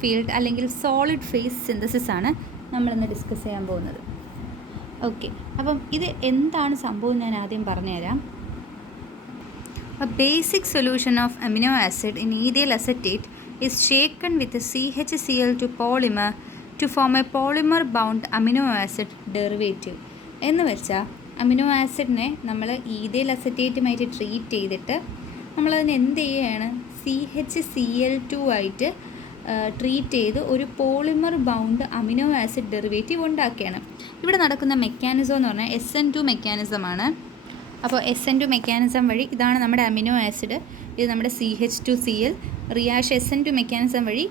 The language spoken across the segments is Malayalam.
ഫീൽഡ് അല്ലെങ്കിൽ സോളിഡ് ഫേസ് സിന്തസിസ് ആണ് നമ്മളിന്ന് ഡിസ്കസ് ചെയ്യാൻ പോകുന്നത്. ഓക്കെ, അപ്പം ഇത് എന്താണ് സംഭവം ഞാൻ ആദ്യം പറഞ്ഞുതരാം. A basic solution of amino acid in ethyl acetate is shaken with a CHCl2 polymer to form a polymer bound amino acid derivative. എന്ന് വെച്ചാൽ അമിനോ ആസിഡിനെ നമ്മൾ ഈഥൈൽ അസറ്റേറ്റുമായിട്ട് ട്രീറ്റ് ചെയ്തിട്ട് നമ്മളതിന് എന്ത് ചെയ്യുകയാണ്, CHCl2 ആയിട്ട് ട്രീറ്റ് ചെയ്ത് ഒരു polymer bound amino acid derivative ഉണ്ടാക്കുകയാണ്. ഇവിടെ നടക്കുന്ന മെക്കാനിസം എന്ന് പറഞ്ഞാൽ SN2 മെക്കാനിസമാണ്. അപ്പോൾ SN2 മെക്കാനിസം വഴി ഇതാണ് നമ്മുടെ അമിനോ ആസിഡ്, ഇത് നമ്മുടെ CH2Cl. റിയാക്ഷൻ SN2 മെക്കാനിസം വഴി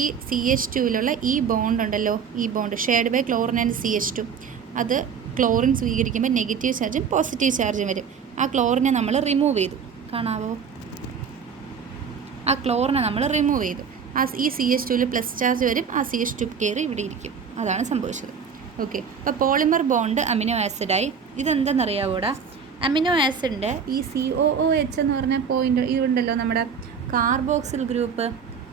ഈ CH2ലുള്ള ഈ ബോണ്ട് ഉണ്ടല്ലോ, ഈ bond shared by chlorine and CH2, അത് ക്ലോറിൻ സ്വീകരിക്കുമ്പോൾ നെഗറ്റീവ് ചാർജും പോസിറ്റീവ് ചാർജും വരും. ആ ക്ലോറിനെ നമ്മൾ റിമൂവ് ചെയ്തു, കാണാവോ? ആ ക്ലോറിനെ നമ്മൾ റിമൂവ് ചെയ്തു. ഈ CH2ൽ പ്ലസ് ചാർജ് വരും, ആ CH2 കയറി ഇവിടെ ഇരിക്കും. അതാണ് സംഭവിച്ചത്. ഓക്കെ, അപ്പോൾ പോളിമർ ബോണ്ട് അമിനോ ആസിഡായി. ഇതെന്താണെന്നറിയാവോടാ? അമിനോ ആസിഡിൻ്റെ ഈ COOH എന്ന് പറഞ്ഞ പോയിൻ്റ് ഇതുണ്ടല്ലോ, നമ്മുടെ കാർബോക്സിൽ ഗ്രൂപ്പ്.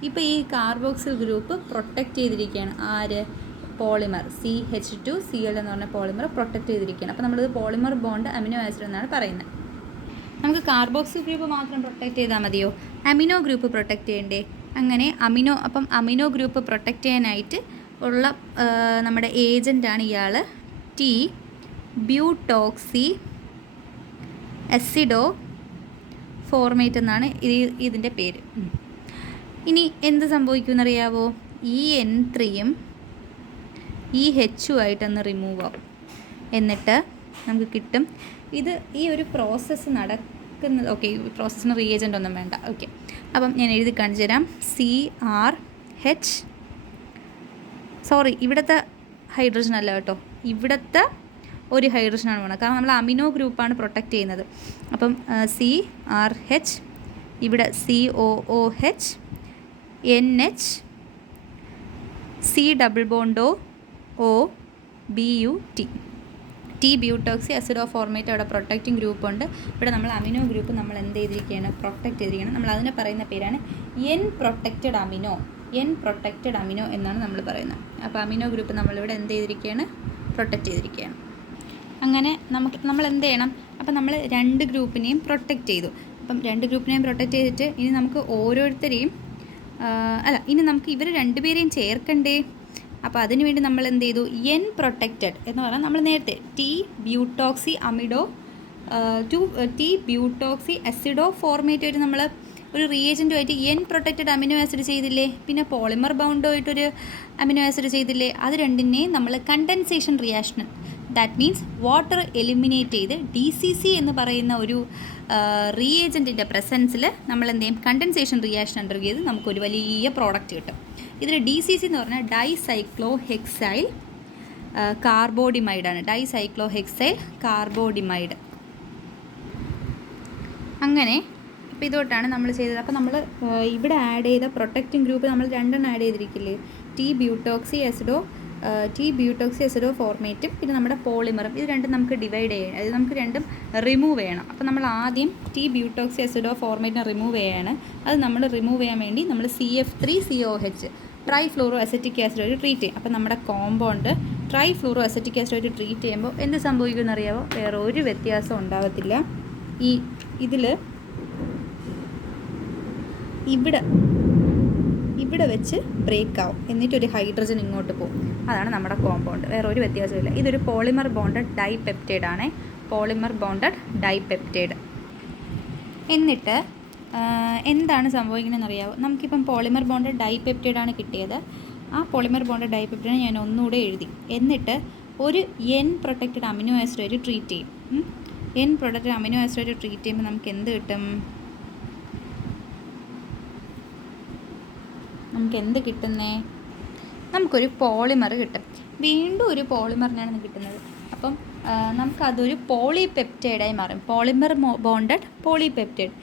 ഇപ്പോൾ ഈ കാർബോക്സിൽ ഗ്രൂപ്പ് പ്രൊട്ടക്റ്റ് ചെയ്തിരിക്കുകയാണ്. ആര്? പോളിമർ CH2Cl എന്ന് പറഞ്ഞ പോളിമർ പ്രൊട്ടക്റ്റ് ചെയ്തിരിക്കുകയാണ്. അപ്പോൾ നമ്മളിത് പോളിമർ ബോണ്ട് അമിനോ ആസിഡ് എന്നാണ് പറയുന്നത്. നമുക്ക് കാർബോക്സിൽ ഗ്രൂപ്പ് മാത്രം പ്രൊട്ടക്റ്റ് ചെയ്താൽ മതിയോ? അമിനോ ഗ്രൂപ്പ് പ്രൊട്ടക്റ്റ് ചെയ്യണ്ടേ? അങ്ങനെ അമിനോ ഗ്രൂപ്പ് പ്രൊട്ടക്റ്റ് ചെയ്യാനായിട്ട് ഉള്ള നമ്മുടെ ഏജൻ്റാണ് ഇയാൾ T ബ്യൂട്ടോക്സി അസിഡോ ഫോർമേറ്റ് എന്നാണ് ഇതിൻ്റെ പേര്. ഇനി എന്ത് സംഭവിക്കുമെന്നറിയാവോ? ഈ N3യും ഈ H ആയിട്ടൊന്ന് റിമൂവ് ആവും. എന്നിട്ട് നമുക്ക് കിട്ടും ഇത്. ഈ ഒരു പ്രോസസ്സ് നടക്കുന്നത്, ഓക്കെ, ഈ പ്രോസസ്സിന് റിയേജൻ്റ് ഒന്നും വേണ്ട. ഓക്കെ, അപ്പം ഞാൻ എഴുതി കാണിച്ചു തരാം. CRH, സോറി, ഇവിടുത്തെ ഹൈഡ്രജൻ അല്ല കേട്ടോ, ഇവിടുത്തെ ഒരു ഹൈഡ്രജനാണ് വേണം, കാരണം നമ്മൾ അമിനോ ഗ്രൂപ്പാണ് പ്രൊട്ടക്റ്റ് ചെയ്യുന്നത്. അപ്പം CRH, ഇവിടെ COOH, NH, C double bond O BUT, T butoxy azido formate അവിടെ പ്രൊട്ടക്റ്റിംഗ് ഗ്രൂപ്പ് ഉണ്ട്. ഇവിടെ നമ്മൾ അമിനോ ഗ്രൂപ്പ് നമ്മൾ എന്ത് ചെയ്തിരിക്കുകയാണ്, പ്രൊട്ടക്റ്റ് ചെയ്തിരിക്കുകയാണ്. നമ്മൾ അതിനെ പറയുന്ന പേരാണ് N പ്രൊട്ടക്റ്റഡ് അമിനോ എന്നാണ് നമ്മൾ പറയുന്നത്. അപ്പോൾ അമിനോ ഗ്രൂപ്പ് നമ്മളിവിടെ എന്ത് ചെയ്തിരിക്കുകയാണ്, പ്രൊട്ടക്റ്റ് ചെയ്തിരിക്കുകയാണ്. അങ്ങനെ നമ്മൾ എന്ത് ചെയ്യണം, അപ്പം നമ്മൾ രണ്ട് ഗ്രൂപ്പിനെയും പ്രൊട്ടക്റ്റ് ചെയ്തു. അപ്പം രണ്ട് ഗ്രൂപ്പിനെയും പ്രൊട്ടക്റ്റ് ചെയ്തിട്ട് ഇനി നമുക്ക് ഓരോരുത്തരെയും ഇനി നമുക്ക് ഇവർ രണ്ടുപേരെയും ചേർക്കണ്ടേ? അപ്പോൾ അതിനുവേണ്ടി നമ്മൾ എന്ത് ചെയ്തു, N പ്രൊട്ടക്റ്റഡ് എന്ന് പറഞ്ഞാൽ നമ്മൾ നേരത്തെ T ബ്യൂട്ടോക്സി അസിഡോ ഫോർമേറ്റ് ആയിട്ട് നമ്മൾ ഒരു റിയേജൻറ്റുമായിട്ട് N പ്രൊട്ടക്റ്റഡ് അമിനോ ആസിഡ് ചെയ്തില്ലേ, പിന്നെ പോളിമർ ബൗണ്ടുമായിട്ടൊരു അമിനോ ആസിഡ് ചെയ്തില്ലേ. അത് രണ്ടിനെയും നമ്മൾ condensation reaction, that means water eliminate ചെയ്ത് DCC എന്ന് പറയുന്ന ഒരു റിയേജൻറ്റിൻ്റെ പ്രസൻസിൽ നമ്മൾ എന്ത് ചെയ്യും, കണ്ടൻസേഷൻ റിയാക്ഷൻ അണ്ടർ ചെയ്ത് നമുക്കൊരു വലിയ പ്രോഡക്റ്റ് കിട്ടും. ഇതിൽ DCC എന്ന് പറഞ്ഞാൽ ഡൈസൈക്ലോഹെക്സൈൽ കാർബോഡിമൈഡാണ്. ഡൈസൈക്ലോഹെക്സൈൽ കാർബോഡിമൈഡ്. അങ്ങനെ അപ്പോൾ ഇതോട്ടാണ് നമ്മൾ ചെയ്തത്. അപ്പോൾ നമ്മൾ ഇവിടെ ആഡ് ചെയ്ത പ്രൊട്ടക്റ്റിംഗ് ഗ്രൂപ്പ് നമ്മൾ രണ്ടെണ്ണം ആഡ് ചെയ്തിരിക്കില്ലേ, T ബ്യൂട്ടോക്സി അസിഡോ ഫോർമേറ്റും പിന്നെ നമ്മുടെ പോളിമറും. ഇത് രണ്ടും നമുക്ക് ഡിവൈഡ് ചെയ്യണം, അത് നമുക്ക് രണ്ടും റിമൂവ് ചെയ്യണം. അപ്പോൾ നമ്മൾ ആദ്യം T ബ്യൂട്ടോക്സി അസിഡോ ഫോർമേറ്റിനെ റിമൂവ് ചെയ്യാണ്. അത് നമ്മൾ റിമൂവ് ചെയ്യാൻ വേണ്ടി നമ്മൾ CF3COH ട്രൈഫ്ലൂറോ അസറ്റിക് ആസിഡായിട്ട് ട്രീറ്റ് ചെയ്യും. അപ്പോൾ നമ്മുടെ കോമ്പൗണ്ട് ട്രൈഫ്ലൂറോ അസറ്റിക് ആസിഡായിട്ട് ട്രീറ്റ് ചെയ്യുമ്പോൾ എന്ത് സംഭവിക്കുമെന്ന് അറിയാമോ? വേറെ ഒരു വ്യത്യാസം ഉണ്ടാകത്തില്ല. ഇതിൽ ഇവിടെ വെച്ച് ബ്രേക്ക് ആവും, എന്നിട്ടൊരു ഹൈഡ്രജൻ ഇങ്ങോട്ട് പോകും. അതാണ് നമ്മുടെ കോമ്പൗണ്ട്, വേറെ ഒരു വ്യത്യാസമില്ല. ഇതൊരു പോളിമർ ബോണ്ടഡ് ഡൈപെപ്റ്റൈഡ് ആണ്, പോളിമർ ബോണ്ടഡ് ഡൈപെപ്റ്റൈഡ്. എന്നിട്ട് എന്താണ് സംഭവിക്കണമെന്ന് അറിയാമോ? നമുക്കിപ്പം പോളിമർ ബോണ്ടഡ് ഡൈപെപ്റ്റൈഡ് ആണ് കിട്ടിയത്. ആ പോളിമർ ബോണ്ടഡ് ഡൈപെപ്റ്റൈഡ് ഞാൻ ഒന്നുകൂടെ എഴുതി. എന്നിട്ട് ഒരു N പ്രൊട്ടക്റ്റഡ് അമിനോ ആസിഡായിട്ട് ട്രീറ്റ് ചെയ്യും. N പ്രൊട്ടക്റ്റഡ് അമിനോ ആസിഡായിട്ട് ട്രീറ്റ് ചെയ്യുമ്പോൾ നമുക്ക് എന്ത് കിട്ടും? നമുക്ക് എന്ത് കിട്ടുന്നേ? നമുക്കൊരു പോളിമർ കിട്ടും. വീണ്ടും ഒരു പോളിമറിനാണ് കിട്ടുന്നത്. അപ്പം നമുക്കതൊരു പോളിപെപ്റ്റൈഡായി മാറും, പോളിമർ ബോണ്ടഡ് പോളിപെപ്റ്റൈഡ്.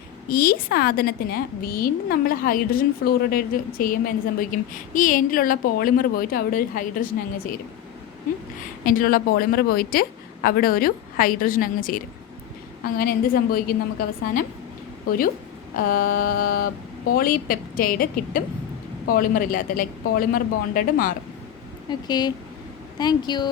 ഈ സാധനത്തിന് വീണ്ടും നമ്മൾ ഹൈഡ്രജൻ ഫ്ലൂറൈഡ് ചെയ്യുമ്പോൾ എന്ത് സംഭവിക്കും? ഈ എൻഡിലുള്ള പോളിമർ പോയിട്ട് അവിടെ ഒരു ഹൈഡ്രജൻ അങ്ങ് ചേരും. എൻഡിലുള്ള പോളിമർ പോയിട്ട് അവിടെ ഒരു ഹൈഡ്രജൻ അങ്ങ് ചേരും. അങ്ങനെ എന്ത് സംഭവിക്കും? നമുക്ക് അവസാനം ഒരു പോളിപെപ്റ്റൈഡ് കിട്ടും. പോളിമർ ഇല്ലാത്ത, ലൈക്ക് പോളിമർ ബോണ്ടഡ് മാറും. Okay, thank you.